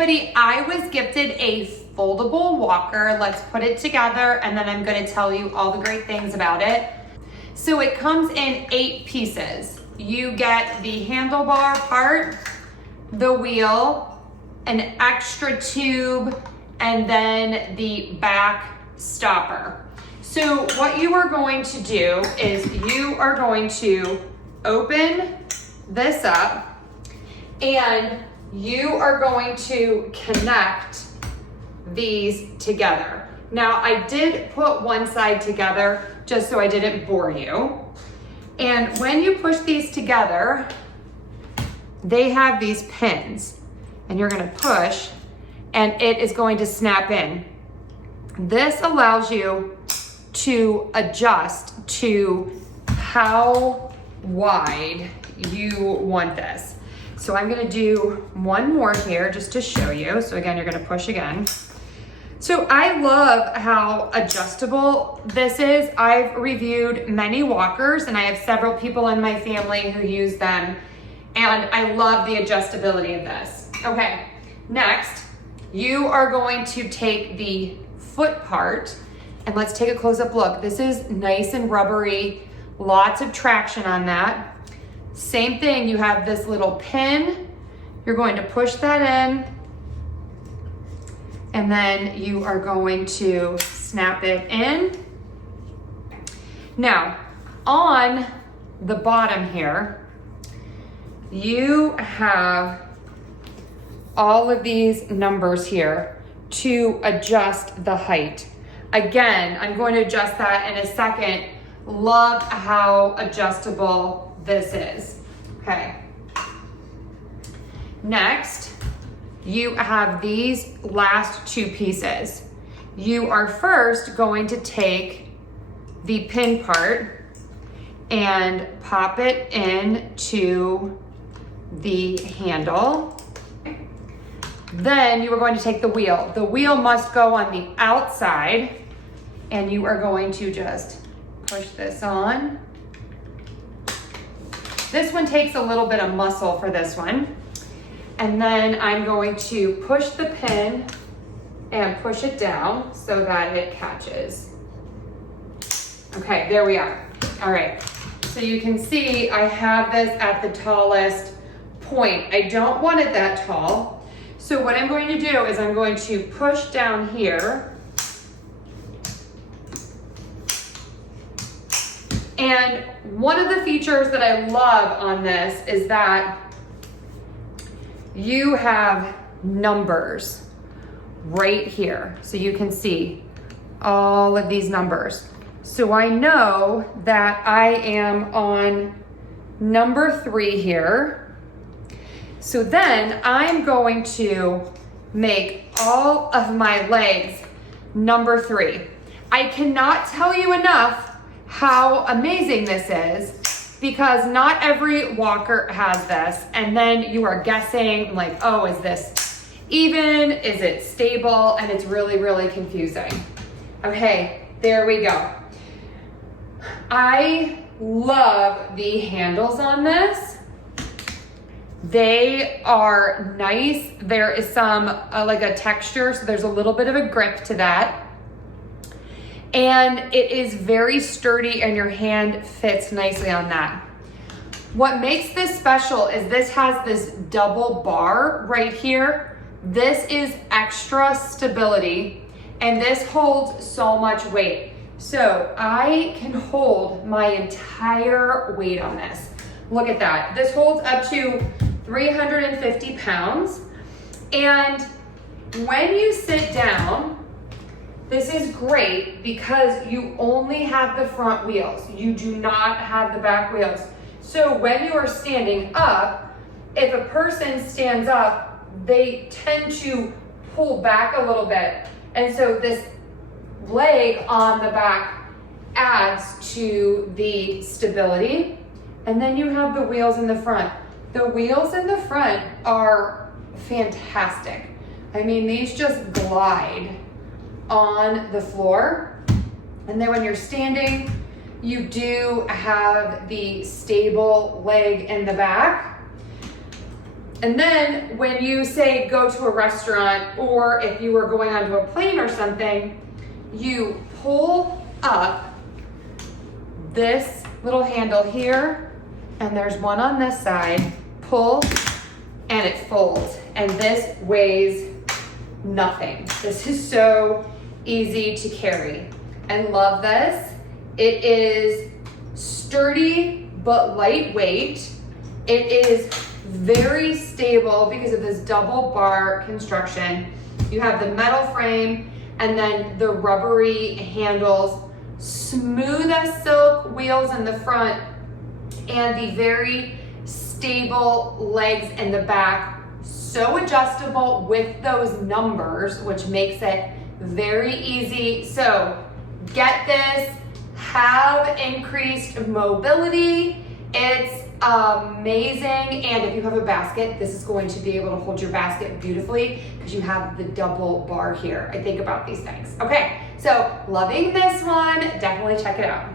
everybody, I was gifted a foldable walker. Let's put it together and then I'm gonna tell you all the great things about it. So it comes in 8 pieces. You get the handlebar part, the wheel, an extra tube, and then the back stopper. So what you are going to do is you are going to open this up and you are going to connect these together. Now I did put one side together just so I didn't bore you. And when you push these together, they have these pins and you're gonna push and it is going to snap in. This allows you to adjust to how wide you want this. So I'm gonna do one more here just to show you. So again, you're gonna push again. So I love how adjustable this is. I've reviewed many walkers and I have several people in my family who use them, and I love the adjustability of this. Okay, next, you are going to take the foot part and let's take a close-up look. This is nice and rubbery, lots of traction on that. Same thing, you have this little pin. You're going to push that in and then you are going to snap it in. Now, on the bottom here, you have all of these numbers here to adjust the height. Again, I'm going to adjust that in a second. Love how adjustable this is. Okay. Next, you have these last 2 pieces. You are first going to take the pin part and pop it into the handle. Then you are going to take the wheel. The wheel must go on the outside and you are going to just push this on. This one takes a little bit of muscle for this one. And then I'm going to push the pin and push it down so that it catches. Okay, there we are. All right, so you can see I have this at the tallest point. I don't want it that tall. So what I'm going to do is I'm going to push down here. And one of the features that I love on this is that you have numbers right here. So you can see all of these numbers. So I know that I am on number 3 here. So then I'm going to make all of my legs number 3. I cannot tell you enough how amazing this is, because not every walker has this, and then you are guessing like, oh, is this even? Is it stable? And it's really, really confusing. Okay, there we go. I love the handles on this. They are nice. There is some like a texture, so there's a little bit of a grip to that. And it is very sturdy and your hand fits nicely on that. What makes this special is this has this double bar right here. This is extra stability and this holds so much weight. So I can hold my entire weight on this. Look at that. This holds up to 350 pounds. And when you sit down, this is great because you only have the front wheels. You do not have the back wheels. So when you are standing up, if a person stands up, they tend to pull back a little bit. And so this leg on the back adds to the stability. And then you have the wheels in the front. The wheels in the front are fantastic. I mean, these just glide on the floor. And then when you're standing, you do have the stable leg in the back. And then when you say go to a restaurant, or if you were going onto a plane or something, you pull up this little handle here, and there's one on this side, pull, and it folds. And this weighs nothing. This is so easy to carry. I love this. It is sturdy but lightweight. It is very stable because of this double bar construction. You have the metal frame and then the rubbery handles, smooth as silk wheels in the front, and the very stable legs in the back. So adjustable with those numbers, which makes it very easy. So get this, have increased mobility. It's amazing. And if you have a basket, this is going to be able to hold your basket beautifully because you have the double bar here. I think about these things. Okay, so loving this one. Definitely check it out.